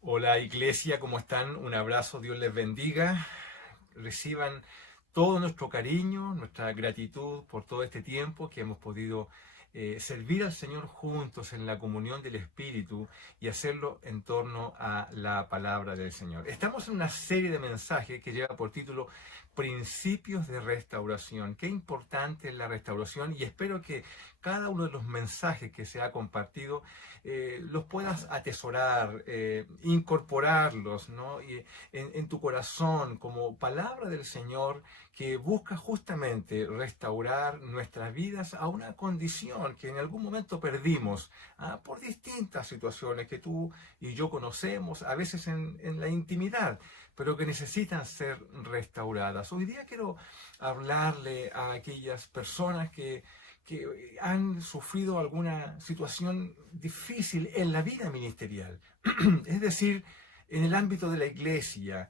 Hola iglesia, ¿cómo están? Un abrazo, Dios les bendiga. Reciban todo nuestro cariño, nuestra gratitud por todo este tiempo que hemos podido servir al Señor juntos en la comunión del Espíritu y hacerlo en torno a la palabra del Señor. Estamos en una serie de mensajes que lleva por título Principios de Restauración. Qué importante es la restauración y espero que cada uno de los mensajes que se ha compartido los puedas atesorar, incorporarlos, ¿no? Y en tu corazón como palabra del Señor que busca justamente restaurar nuestras vidas a una condición que en algún momento perdimos por distintas situaciones que tú y yo conocemos, a veces en la intimidad, pero que necesitan ser restauradas. Hoy día quiero hablarle a aquellas personas que han sufrido alguna situación difícil en la vida ministerial, es decir, en el ámbito de la iglesia,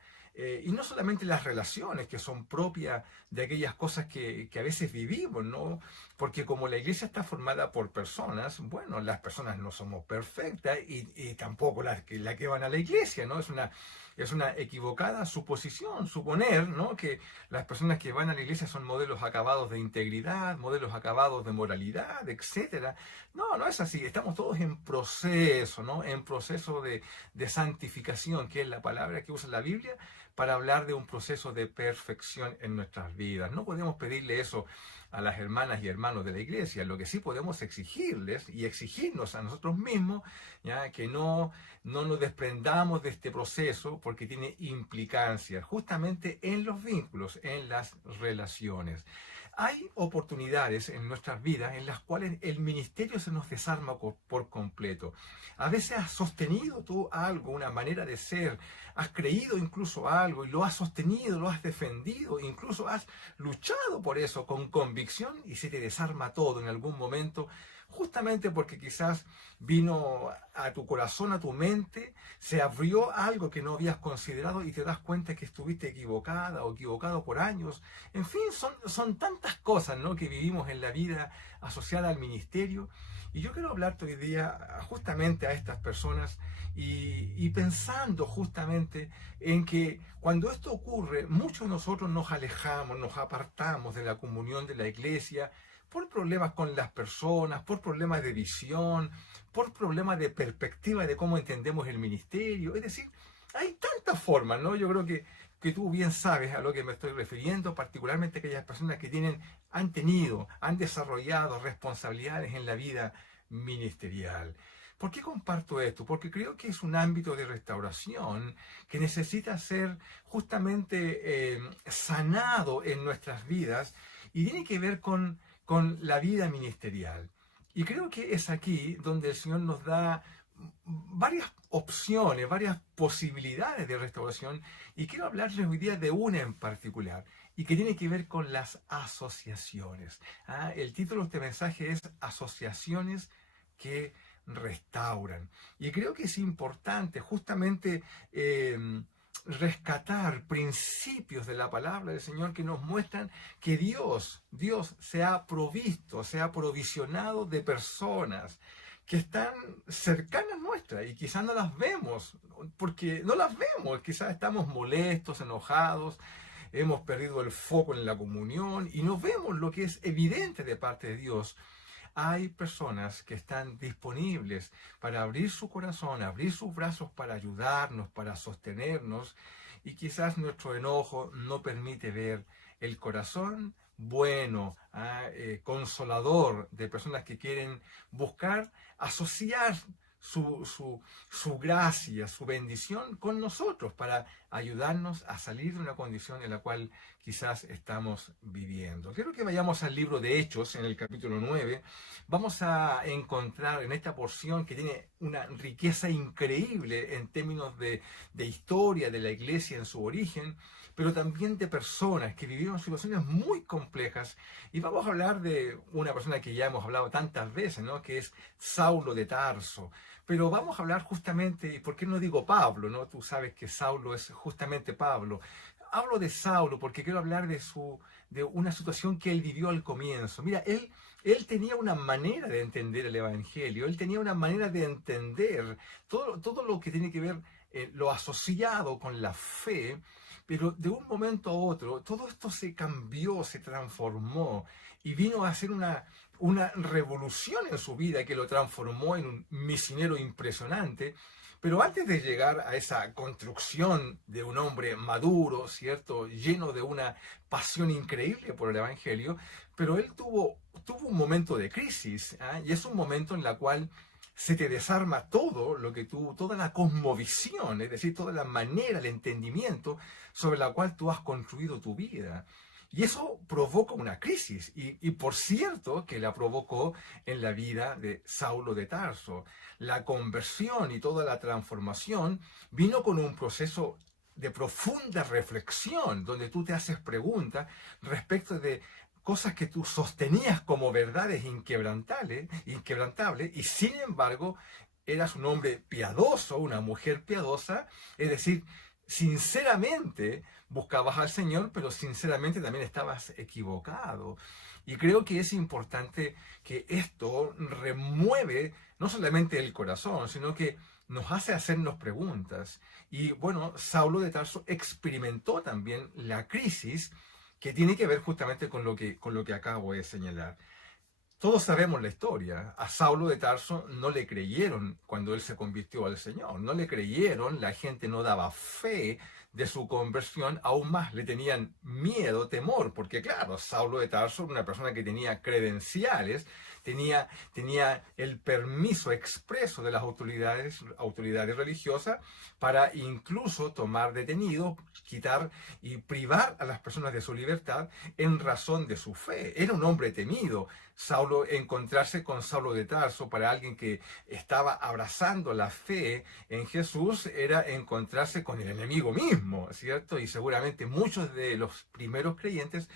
y no solamente las relaciones que son propias de aquellas cosas que a veces vivimos, ¿no? Porque como la iglesia está formada por personas, bueno, las personas no somos perfectas y tampoco las que van a la iglesia, ¿no? Es una equivocada suposición, suponer, ¿no? Que las personas que van a la iglesia son modelos acabados de integridad, modelos acabados de moralidad, etcétera. No, no es así. Estamos todos en proceso, ¿no? En proceso de santificación, que es la palabra que usa la Biblia para hablar de un proceso de perfección en nuestras vidas. No podemos pedirle eso a las hermanas y hermanos de la iglesia. Lo que sí podemos exigirles y exigirnos a nosotros mismos, ya que no nos desprendamos de este proceso porque tiene implicancias justamente en los vínculos, en las relaciones. Hay oportunidades en nuestras vidas en las cuales el ministerio se nos desarma por completo. A veces has sostenido tú algo, una manera de ser, has creído incluso algo y lo has sostenido, lo has defendido, incluso has luchado por eso con convicción y se te desarma todo en algún momento, justamente porque quizás vino a tu corazón, a tu mente, se abrió algo que no habías considerado y te das cuenta que estuviste equivocada o equivocado por años. En fin, son tantas cosas, ¿no?, que vivimos en la vida asociada al ministerio. Y yo quiero hablarte hoy día justamente a estas personas y pensando justamente en que cuando esto ocurre, muchos de nosotros nos alejamos, nos apartamos de la comunión de la iglesia por problemas con las personas, por problemas de visión, por problemas de perspectiva de cómo entendemos el ministerio. Es decir, hay tantas formas, ¿no? Yo creo que tú bien sabes a lo que me estoy refiriendo, particularmente aquellas personas que han desarrollado responsabilidades en la vida ministerial. ¿Por qué comparto esto? Porque creo que es un ámbito de restauración que necesita ser justamente sanado en nuestras vidas y tiene que ver con la vida ministerial. Y creo que es aquí donde el Señor nos da varias opciones, varias posibilidades de restauración, y quiero hablarles hoy día de una en particular, y que tiene que ver con las asociaciones. El título de este mensaje es Asociaciones que restauran. Y creo que es importante justamente rescatar principios de la palabra del Señor que nos muestran que Dios se ha provisto, se ha provisionado de personas que están cercanas nuestras y quizás no las vemos, porque no las vemos, quizás estamos molestos, enojados, hemos perdido el foco en la comunión y no vemos lo que es evidente de parte de Dios. Hay personas que están disponibles para abrir su corazón, abrir sus brazos para ayudarnos, para sostenernos, y quizás nuestro enojo no permite ver el corazón bueno, consolador de personas que quieren buscar asociar su gracia, su bendición con nosotros para ayudarnos a salir de una condición en la cual quizás estamos viviendo. Quiero que vayamos al libro de Hechos, en el capítulo 9. Vamos a encontrar en esta porción que tiene una riqueza increíble en términos de historia de la iglesia en su origen, pero también de personas que vivieron situaciones muy complejas. Y vamos a hablar de una persona que ya hemos hablado tantas veces, ¿no?, que es Saulo de Tarso. Pero vamos a hablar justamente, y por qué no digo Pablo, ¿no? Tú sabes que Saulo es justamente Pablo. Hablo de Saulo porque quiero hablar de una situación que él vivió al comienzo. Mira, él tenía una manera de entender el Evangelio, él tenía una manera de entender todo lo que tiene que ver lo asociado con la fe, pero de un momento a otro todo esto se cambió, se transformó y vino a ser una revolución en su vida que lo transformó en un misionero impresionante. Pero antes de llegar a esa construcción de un hombre maduro, ¿cierto? Lleno de una pasión increíble por el Evangelio, pero él tuvo un momento de crisis, ¿ah? Y es un momento en el cual se te desarma todo lo que toda la cosmovisión, es decir, toda la manera, el entendimiento sobre la cual tú has construido tu vida. Y eso provoca una crisis, y por cierto que la provocó en la vida de Saulo de Tarso. La conversión y toda la transformación vino con un proceso de profunda reflexión, donde tú te haces preguntas respecto de cosas que tú sostenías como verdades inquebrantables, y sin embargo eras un hombre piadoso, una mujer piadosa, es decir, sinceramente buscabas al Señor, pero sinceramente también estabas equivocado. Y creo que es importante que esto remueve no solamente el corazón, sino que nos hace hacernos preguntas. Y bueno, Saulo de Tarso experimentó también la crisis que tiene que ver justamente con lo que acabo de señalar. Todos sabemos la historia. A Saulo de Tarso no le creyeron cuando él se convirtió al Señor. No le creyeron, la gente no daba fe de su conversión, aún más le tenían miedo, temor, porque claro, Saulo de Tarso era una persona que tenía credenciales, tenía el permiso expreso de las autoridades religiosas para incluso tomar detenido, quitar y privar a las personas de su libertad en razón de su fe. Era un hombre temido. Encontrarse con Saulo de Tarso para alguien que estaba abrazando la fe en Jesús era encontrarse con el enemigo mismo, ¿cierto? Y seguramente muchos de los primeros creyentes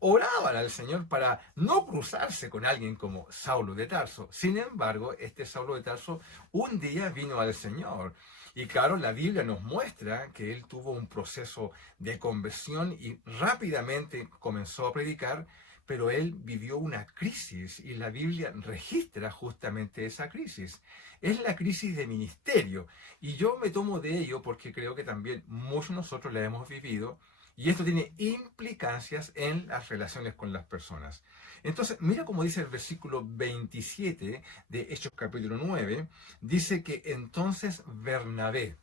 oraban al Señor para no cruzarse con alguien como Saulo de Tarso. Sin embargo, este Saulo de Tarso un día vino al Señor. Y claro, la Biblia nos muestra que él tuvo un proceso de conversión y rápidamente comenzó a predicar, pero él vivió una crisis y la Biblia registra justamente esa crisis. Es la crisis de ministerio, y yo me tomo de ello porque creo que también muchos de nosotros la hemos vivido, y esto tiene implicancias en las relaciones con las personas. Entonces, mira cómo dice el versículo 27 de Hechos capítulo 9, dice que entonces Bernabé,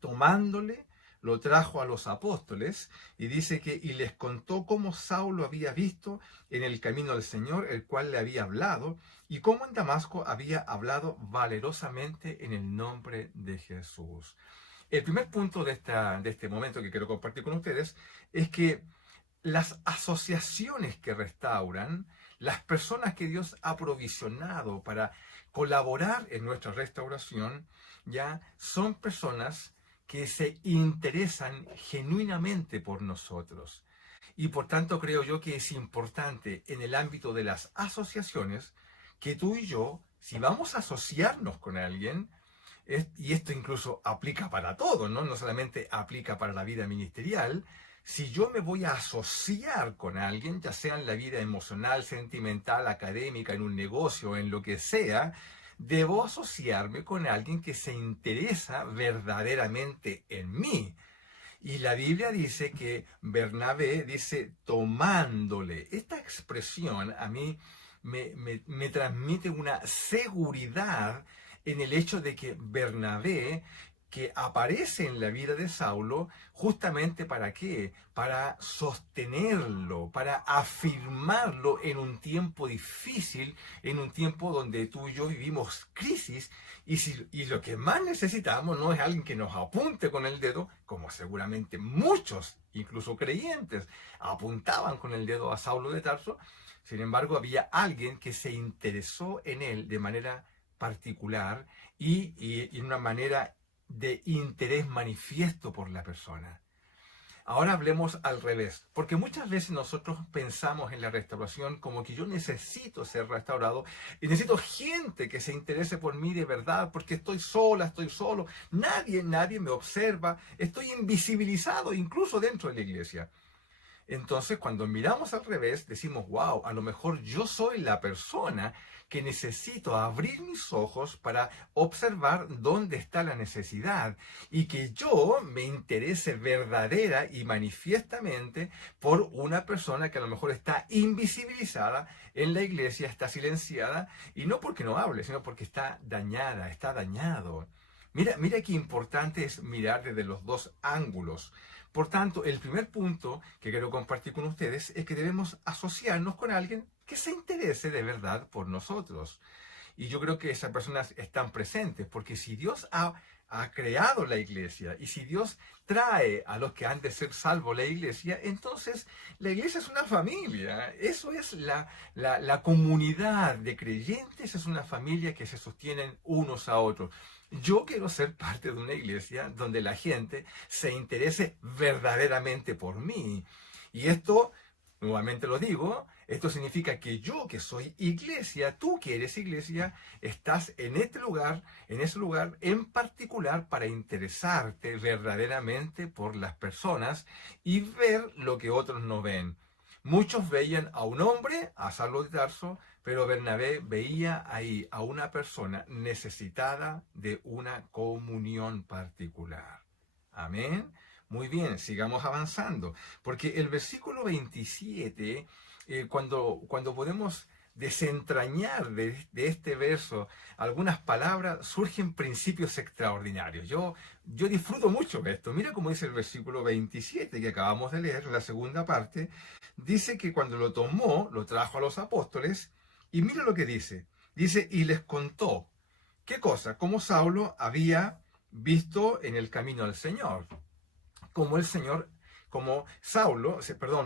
tomándole, lo trajo a los apóstoles, y dice que y les contó cómo Saulo había visto en el camino del Señor, el cual le había hablado, y cómo en Damasco había hablado valerosamente en el nombre de Jesús. El primer punto de este momento que quiero compartir con ustedes es que las asociaciones que restauran, las personas que Dios ha provisionado para colaborar en nuestra restauración, ya son personas que se interesan genuinamente por nosotros. Y por tanto creo yo que es importante en el ámbito de las asociaciones que tú y yo, si vamos a asociarnos con alguien, y esto incluso aplica para todo, ¿no? No solamente aplica para la vida ministerial. Si yo me voy a asociar con alguien, ya sea en la vida emocional, sentimental, académica, en un negocio, en lo que sea, debo asociarme con alguien que se interesa verdaderamente en mí. Y la Biblia dice que Bernabé dice tomándole. Esta expresión a mí me transmite una seguridad en el hecho de que Bernabé, que aparece en la vida de Saulo, justamente ¿para qué? Para sostenerlo, para afirmarlo en un tiempo difícil, en un tiempo donde tú y yo vivimos crisis, y lo que más necesitamos no es alguien que nos apunte con el dedo, como seguramente muchos, incluso creyentes, apuntaban con el dedo a Saulo de Tarso. Sin embargo, había alguien que se interesó en él de manera particular y en una manera de interés manifiesto por la persona. Ahora hablemos al revés, porque muchas veces nosotros pensamos en la restauración como que yo necesito ser restaurado y necesito gente que se interese por mí de verdad, porque estoy sola, estoy solo, nadie me observa, estoy invisibilizado incluso dentro de la iglesia. Entonces, cuando miramos al revés, decimos, wow, a lo mejor yo soy la persona que necesito abrir mis ojos para observar dónde está la necesidad y que yo me interese verdadera y manifiestamente por una persona que a lo mejor está invisibilizada en la iglesia, está silenciada, y no porque no hable, sino porque está dañada, está dañado. Mira qué importante es mirar desde los dos ángulos. Por tanto, el primer punto que quiero compartir con ustedes es que debemos asociarnos con alguien que se interese de verdad por nosotros. Y yo creo que esas personas están presentes, porque si Dios ha creado la iglesia y si Dios trae a los que han de ser salvos la iglesia, entonces la iglesia es una familia. Eso es la comunidad de creyentes, es una familia que se sostienen unos a otros. Yo quiero ser parte de una iglesia donde la gente se interese verdaderamente por mí. Y esto, nuevamente lo digo, esto significa que yo, que soy iglesia, tú que eres iglesia, estás en este lugar, en ese lugar en particular para interesarte verdaderamente por las personas y ver lo que otros no ven. Muchos veían a un hombre, a Saulo de Tarso, pero Bernabé veía ahí a una persona necesitada de una comunión particular. Amén. Muy bien, sigamos avanzando, porque el versículo 27, cuando podemos desentrañar de este verso algunas palabras, surgen principios extraordinarios. Yo disfruto mucho de esto. Mira cómo dice el versículo 27 que acabamos de leer, la segunda parte. Dice que cuando lo tomó, lo trajo a los apóstoles, y mira lo que dice. Dice, y les contó. ¿Qué cosa? Cómo Saulo había visto en el camino al Señor.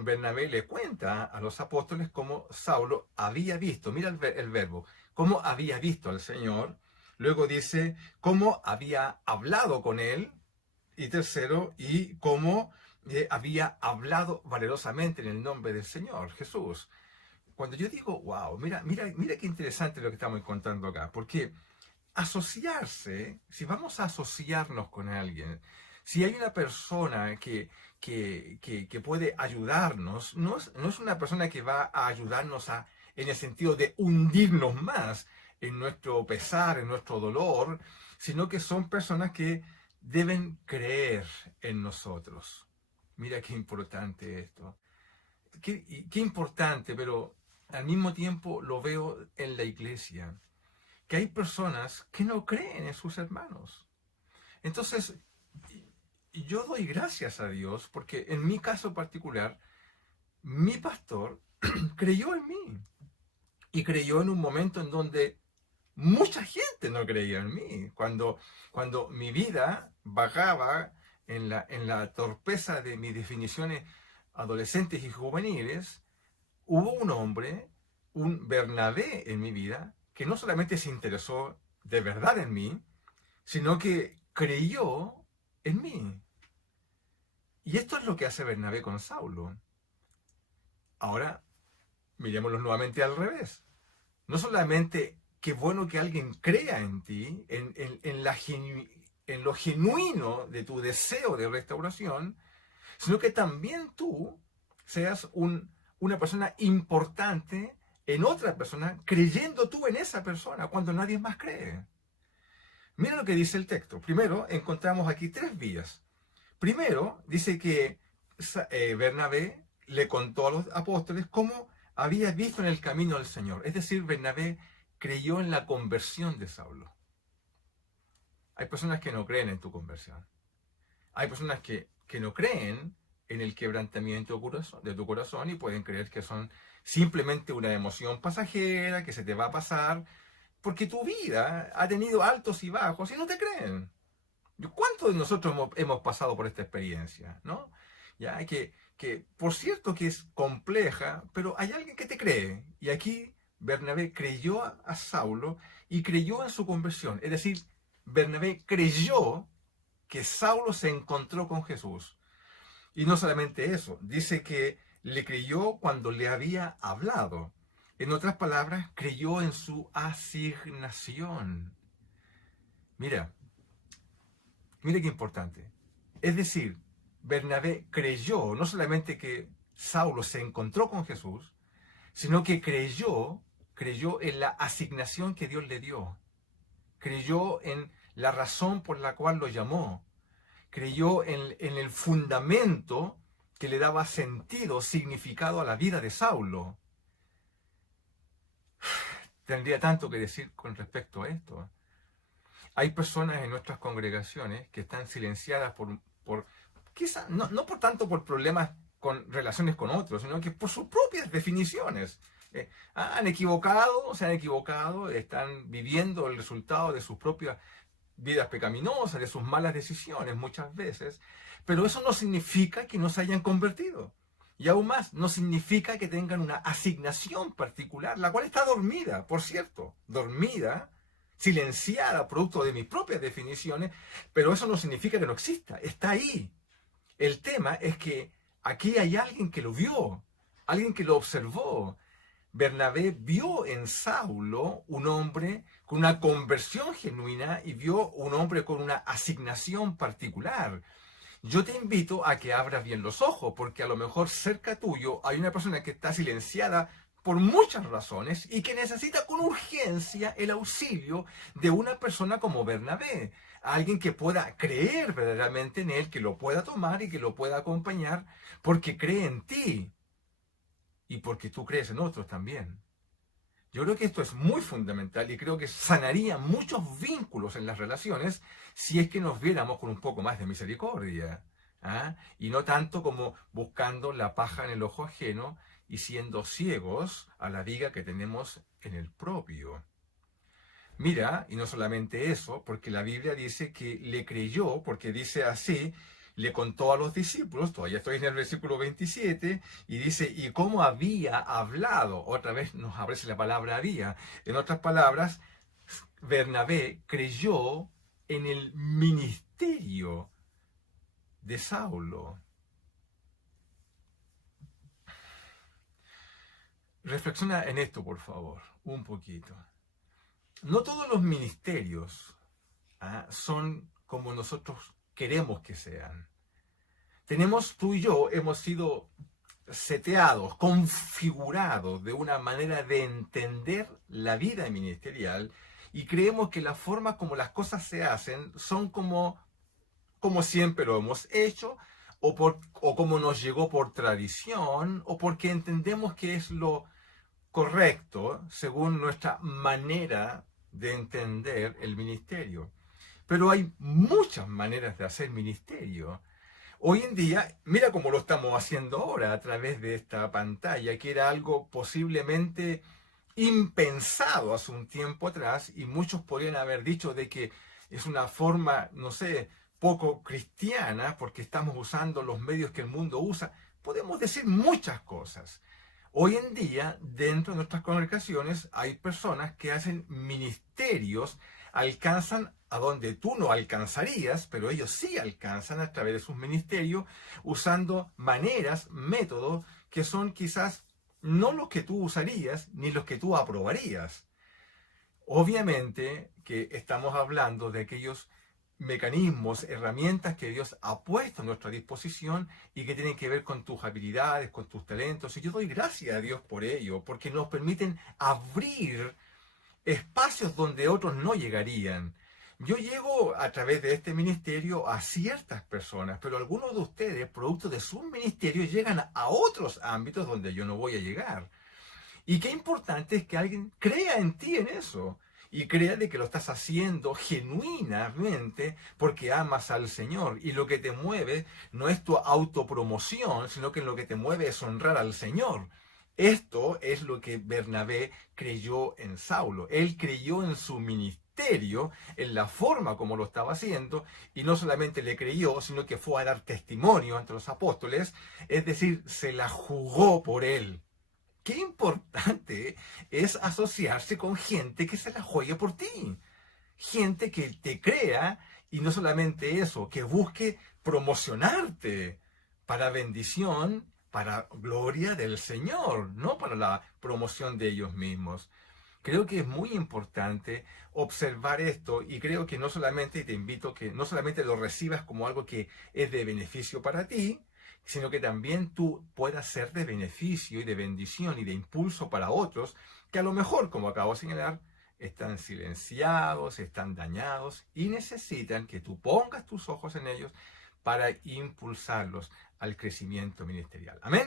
Bernabé le cuenta a los apóstoles cómo Saulo había visto, mira el verbo, cómo había visto al Señor. Luego dice cómo había hablado con él. Y tercero, y cómo había hablado valerosamente en el nombre del Señor Jesús. Cuando yo digo, wow, mira qué interesante lo que estamos encontrando acá, porque asociarse, si vamos a asociarnos con alguien, si hay una persona que puede ayudarnos, no es una persona que va a ayudarnos en el sentido de hundirnos más en nuestro pesar, en nuestro dolor, sino que son personas que deben creer en nosotros. Mira qué importante esto. Qué importante, pero al mismo tiempo lo veo en la iglesia, que hay personas que no creen en sus hermanos. Entonces, yo doy gracias a Dios porque en mi caso particular, mi pastor creyó en mí y creyó en un momento en donde mucha gente no creía en mí. Cuando mi vida bajaba en la torpeza de mis definiciones adolescentes y juveniles, hubo un hombre, un Bernabé en mi vida, que no solamente se interesó de verdad en mí, sino que creyó en mí. Y esto es lo que hace Bernabé con Saulo. Ahora, miremoslo nuevamente al revés. No solamente qué bueno que alguien crea en ti, en lo genuino de tu deseo de restauración, sino que también tú seas una persona importante en otra persona, creyendo tú en esa persona cuando nadie más cree. Mira lo que dice el texto. Primero, encontramos aquí tres vías. Primero, dice que Bernabé le contó a los apóstoles cómo había visto en el camino al Señor. Es decir, Bernabé creyó en la conversión de Saulo. Hay personas que no creen en tu conversión. Hay personas que no creen en el quebrantamiento de tu corazón y pueden creer que son simplemente una emoción pasajera, que se te va a pasar, porque tu vida ha tenido altos y bajos y no te creen. ¿Cuántos de nosotros hemos pasado por esta experiencia? ¿No? Ya que por cierto que es compleja, pero hay alguien que te cree. Y aquí Bernabé creyó a Saulo y creyó en su conversión. Es decir, Bernabé creyó que Saulo se encontró con Jesús. Y no solamente eso, dice que le creyó cuando le había hablado. En otras palabras, creyó en su asignación. Mira qué importante. Es decir, Bernabé creyó no solamente que Saulo se encontró con Jesús, sino que creyó creyó en la asignación que Dios le dio, creyó en la razón por la cual lo llamó, creyó en el fundamento que le daba sentido, significado a la vida de Saulo. Tendría tanto que decir con respecto a esto. Hay personas en nuestras congregaciones que están silenciadas por quizá, no por tanto por problemas con relaciones con otros, sino que por sus propias definiciones. Han equivocado, se han equivocado, están viviendo el resultado de sus propias vidas pecaminosas, de sus malas decisiones muchas veces, pero eso no significa que no se hayan convertido. Y aún más, no significa que tengan una asignación particular, la cual está dormida, por cierto, dormida, silenciada, producto de mis propias definiciones, pero eso no significa que no exista, está ahí. El tema es que aquí hay alguien que lo vio, alguien que lo observó. Bernabé vio en Saulo un hombre con una conversión genuina y vio un hombre con una asignación particular. Yo te invito a que abras bien los ojos, porque a lo mejor cerca tuyo hay una persona que está silenciada por muchas razones y que necesita con urgencia el auxilio de una persona como Bernabé, alguien que pueda creer verdaderamente en él, que lo pueda tomar y que lo pueda acompañar, porque cree en ti y porque tú crees en otros también. Yo creo que esto es muy fundamental y creo que sanaría muchos vínculos en las relaciones si es que nos viéramos con un poco más de misericordia. ¿Ah? Y no tanto como buscando la paja en el ojo ajeno y siendo ciegos a la viga que tenemos en el propio. Mira, y no solamente eso, porque la Biblia dice que le creyó, porque dice así, le contó a los discípulos, todavía estoy en el versículo 27, y dice, y cómo había hablado, otra vez nos aparece la palabra había, en otras palabras, Bernabé creyó en el ministerio de Saulo. Reflexiona en esto, por favor, un poquito. No todos los ministerios son como nosotros queremos que sean. Tú y yo hemos sido seteados, configurados de una manera de entender la vida ministerial y creemos que la forma como las cosas se hacen son como siempre lo hemos hecho o como nos llegó por tradición o porque entendemos que es lo correcto según nuestra manera de entender el ministerio. Pero hay muchas maneras de hacer ministerio. Hoy en día, mira cómo lo estamos haciendo ahora a través de esta pantalla, que era algo posiblemente impensado hace un tiempo atrás y muchos podrían haber dicho de que es una forma, no sé, poco cristiana porque estamos usando los medios que el mundo usa. Podemos decir muchas cosas. Hoy en día, dentro de nuestras congregaciones, hay personas que hacen ministerios, alcanzan a donde tú no alcanzarías, pero ellos sí alcanzan a través de sus ministerios, usando maneras, métodos, que son quizás no los que tú usarías, ni los que tú aprobarías. Obviamente que estamos hablando de aquellos mecanismos, herramientas que Dios ha puesto a nuestra disposición y que tienen que ver con tus habilidades, con tus talentos. Y yo doy gracias a Dios por ello, porque nos permiten abrir espacios donde otros no llegarían. Yo llego a través de este ministerio a ciertas personas, pero algunos de ustedes, producto de sus ministerios, llegan a otros ámbitos donde yo no voy a llegar. Y qué importante es que alguien crea en ti en eso. Y crea de que lo estás haciendo genuinamente porque amas al Señor. Y lo que te mueve no es tu autopromoción, sino que lo que te mueve es honrar al Señor. Esto es lo que Bernabé creyó en Saulo. Él creyó en su ministerio, en la forma como lo estaba haciendo, y no solamente le creyó, sino que fue a dar testimonio ante los apóstoles, es decir, se la jugó por él. Qué importante es asociarse con gente que se la juegue por ti. Gente que te crea y no solamente eso, que busque promocionarte para bendición, para gloria del Señor, no para la promoción de ellos mismos. Creo que es muy importante observar esto y creo que no solamente, y te invito a que no solamente lo recibas como algo que es de beneficio para ti, sino que también tú puedas ser de beneficio y de bendición y de impulso para otros que a lo mejor, como acabo de señalar, están silenciados, están dañados y necesitan que tú pongas tus ojos en ellos para impulsarlos al crecimiento ministerial. Amén.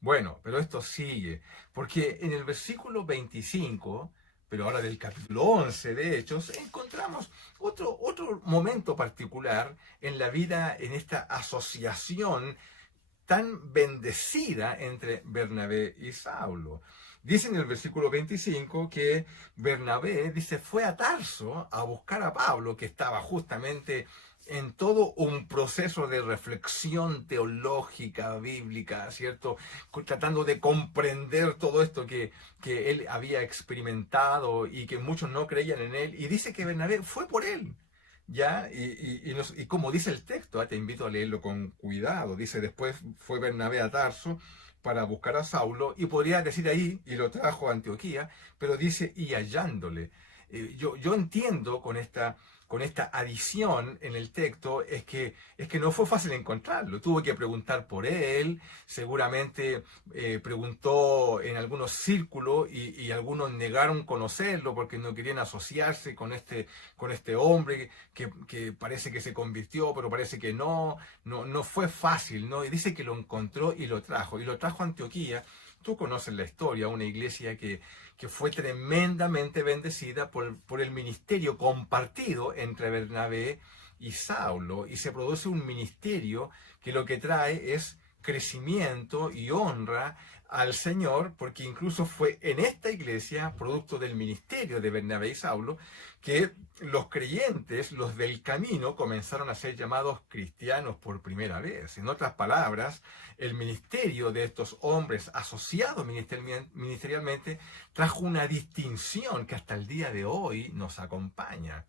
Bueno, pero esto sigue, porque en el versículo 25, pero ahora del capítulo 11 de Hechos, encontramos otro momento particular en la vida, en esta asociación tan bendecida entre Bernabé y Saulo. Dice en el versículo 25 que Bernabé, dice, fue a Tarso a buscar a Pablo, que estaba justamente en todo un proceso de reflexión teológica, bíblica, ¿cierto? Tratando de comprender todo esto que él había experimentado y que muchos no creían en él. Y dice que Bernabé fue por él. ¿Ya? Y como dice el texto, te invito a leerlo con cuidado. Dice, después fue Bernabé a Tarso para buscar a Saulo, y podría decir ahí, y lo trajo a Antioquía, pero dice, y hallándole. Yo entiendo con esta adición en el texto, es que no fue fácil encontrarlo. Tuvo que preguntar por él, seguramente preguntó en algunos círculos y algunos negaron conocerlo porque no querían asociarse con este hombre que parece que se convirtió, pero parece que no fue fácil, ¿no? Y dice que lo encontró y lo trajo a Antioquía. Tú conoces la historia, una iglesia que fue tremendamente bendecida por el ministerio compartido entre Bernabé y Saulo, y se produce un ministerio que lo que trae es crecimiento y honra al Señor, porque incluso fue en esta iglesia, producto del ministerio de Bernabé y Saulo, que los creyentes, los del camino, comenzaron a ser llamados cristianos por primera vez. En otras palabras, el ministerio de estos hombres asociados ministerialmente trajo una distinción que hasta el día de hoy nos acompaña.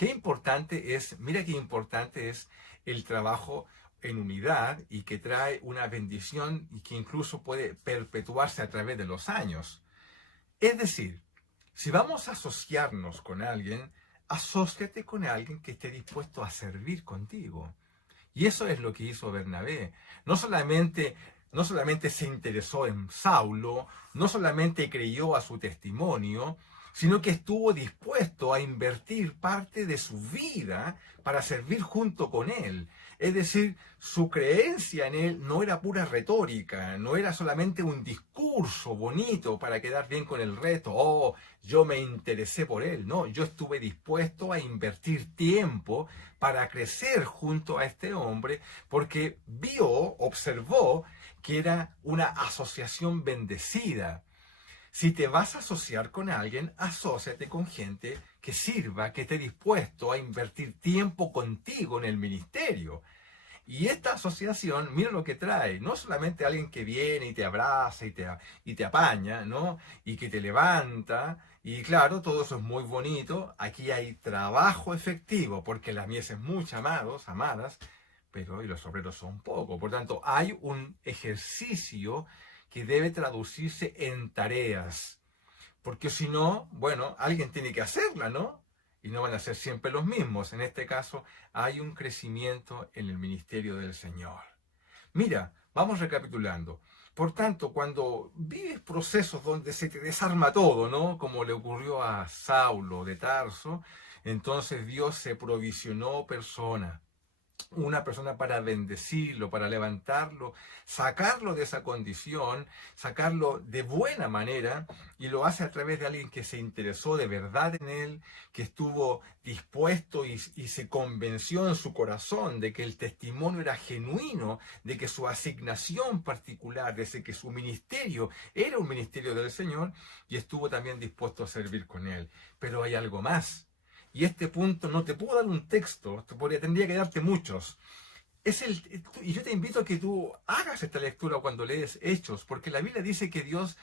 Mira qué importante es el trabajo en unidad y que trae una bendición y que incluso puede perpetuarse a través de los años. Es decir, si vamos a asociarnos con alguien, asóciate con alguien que esté dispuesto a servir contigo. Y eso es lo que hizo Bernabé. No solamente se interesó en Saulo, no solamente creyó a su testimonio, sino que estuvo dispuesto a invertir parte de su vida para servir junto con él. Es decir, su creencia en él no era pura retórica, no era solamente un discurso bonito para quedar bien con el resto. Oh, yo me interesé por él. No, yo estuve dispuesto a invertir tiempo para crecer junto a este hombre porque observó que era una asociación bendecida. Si te vas a asociar con alguien, asóciate con gente que sirva, que esté dispuesto a invertir tiempo contigo en el ministerio. Y esta asociación, mira lo que trae, no solamente alguien que viene y te abraza y te apaña, ¿no? Y que te levanta, y claro, todo eso es muy bonito. Aquí hay trabajo efectivo, porque la mies es mucha, amadas, pero y los obreros son pocos. Por tanto, hay un ejercicio que debe traducirse en tareas. Porque si no, bueno, alguien tiene que hacerla, ¿no? Y no van a ser siempre los mismos. En este caso, hay un crecimiento en el ministerio del Señor. Mira, vamos recapitulando. Por tanto, cuando vives procesos donde se te desarma todo, ¿no? Como le ocurrió a Saulo de Tarso, entonces Dios se provisionó una persona para bendecirlo, para levantarlo, sacarlo de esa condición, sacarlo de buena manera, y lo hace a través de alguien que se interesó de verdad en él, que estuvo dispuesto y se convenció en su corazón de que el testimonio era genuino, de que su asignación particular, de que su ministerio era un ministerio del Señor, y estuvo también dispuesto a servir con él. Pero hay algo más. Y este punto no te puedo dar un texto, tendría que darte muchos. Y yo te invito a que tú hagas esta lectura cuando lees Hechos, porque la Biblia dice que Dios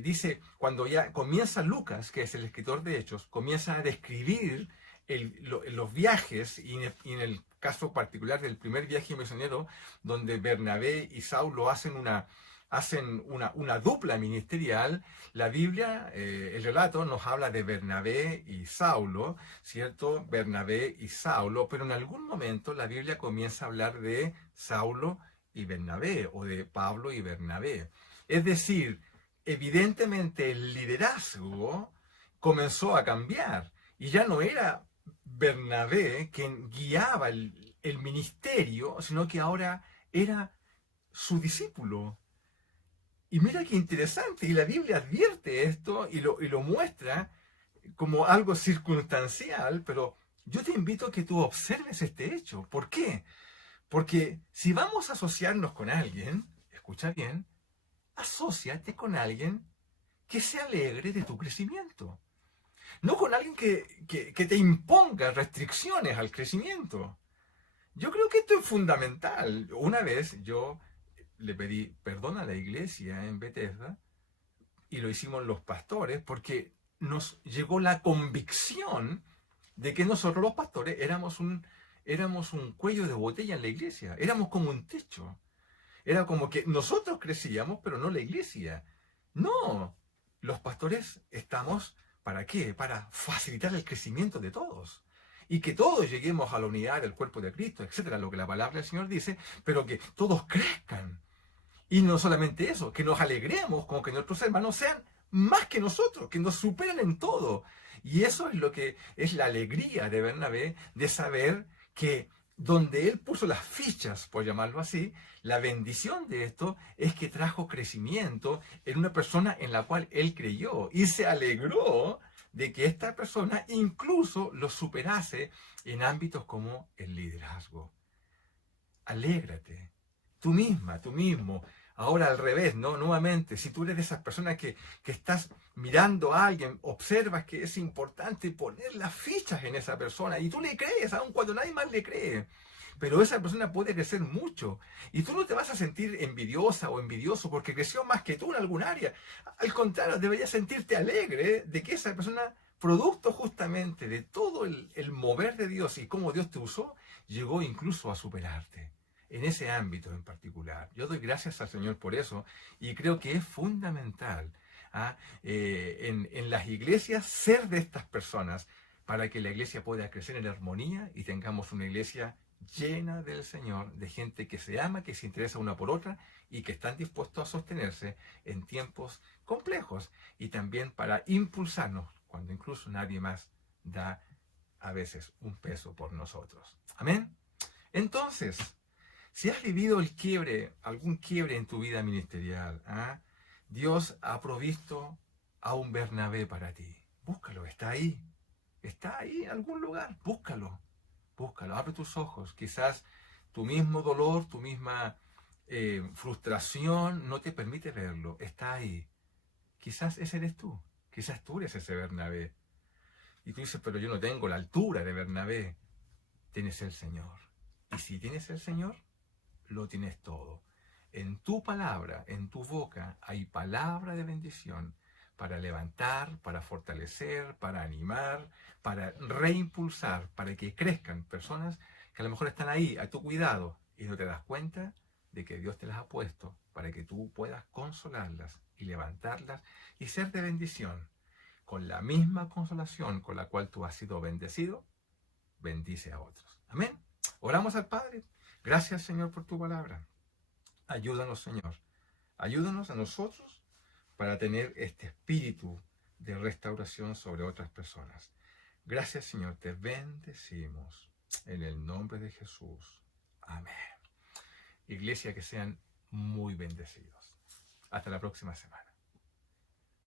dice, cuando ya comienza Lucas, que es el escritor de Hechos, comienza a describir los viajes, y en el caso particular del primer viaje misionero, donde Bernabé y Saulo hacen una dupla ministerial. La Biblia, el relato nos habla de Bernabé y Saulo, ¿cierto? Bernabé y Saulo, pero en algún momento la Biblia comienza a hablar de Saulo y Bernabé, o de Pablo y Bernabé. Es decir, evidentemente el liderazgo comenzó a cambiar y ya no era Bernabé quien guiaba el ministerio, sino que ahora era su discípulo. Y mira qué interesante, y la Biblia advierte esto y lo muestra como algo circunstancial, pero yo te invito a que tú observes este hecho. ¿Por qué? Porque si vamos a asociarnos con alguien, escucha bien, asóciate con alguien que se alegre de tu crecimiento. No con alguien que te imponga restricciones al crecimiento. Yo creo que esto es fundamental. Una vez yo le pedí perdón a la iglesia en Bethesda y lo hicimos los pastores porque nos llegó la convicción de que nosotros los pastores éramos un cuello de botella en la iglesia, éramos como un techo. Era como que nosotros crecíamos, pero no la iglesia. No, los pastores estamos, ¿para qué? Para facilitar el crecimiento de todos. Y que todos lleguemos a la unidad del cuerpo de Cristo, etcétera, lo que la palabra del Señor dice, pero que todos crezcan. Y no solamente eso, que nos alegremos con que nuestros hermanos sean más que nosotros, que nos superen en todo. Y eso es lo que es la alegría de Bernabé, de saber que donde él puso las fichas, por llamarlo así, la bendición de esto es que trajo crecimiento en una persona en la cual él creyó y se alegró de que esta persona incluso lo superase en ámbitos como el liderazgo. Alégrate, tú misma, tú mismo. Ahora al revés, ¿no? Nuevamente, si tú eres de esas personas que estás mirando a alguien, observas que es importante poner las fichas en esa persona y tú le crees, aun cuando nadie más le cree. Pero esa persona puede crecer mucho y tú no te vas a sentir envidiosa o envidioso porque creció más que tú en algún área. Al contrario, deberías sentirte alegre de que esa persona, producto justamente de todo el mover de Dios y cómo Dios te usó, llegó incluso a superarte en ese ámbito en particular. Yo doy gracias al Señor por eso y creo que es fundamental en las iglesias ser de estas personas para que la iglesia pueda crecer en armonía y tengamos una iglesia llena del Señor, de gente que se ama, que se interesa una por otra y que están dispuestos a sostenerse en tiempos complejos y también para impulsarnos cuando incluso nadie más da a veces un peso por nosotros. Amén. Entonces, si has vivido el quiebre, algún quiebre en tu vida ministerial, Dios ha provisto a un Bernabé para ti. Búscalo, está ahí en algún lugar, búscalo, búscalo, abre tus ojos. Quizás tu mismo dolor, tu misma frustración no te permite verlo, está ahí. Quizás ese eres tú, quizás tú eres ese Bernabé. Y tú dices, pero yo no tengo la altura de Bernabé. Tienes el Señor. Y si tienes el Señor, lo tienes todo. En tu palabra, en tu boca, hay palabra de bendición para levantar, para fortalecer, para animar, para reimpulsar, para que crezcan personas que a lo mejor están ahí a tu cuidado y no te das cuenta de que Dios te las ha puesto para que tú puedas consolarlas y levantarlas y ser de bendición. Con la misma consolación con la cual tú has sido bendecido, bendice a otros. Amén. Oramos al Padre. Gracias, Señor, por tu palabra. Ayúdanos, Señor. Ayúdanos a nosotros para tener este espíritu de restauración sobre otras personas. Gracias, Señor. Te bendecimos en el nombre de Jesús. Amén. Iglesia, que sean muy bendecidos. Hasta la próxima semana.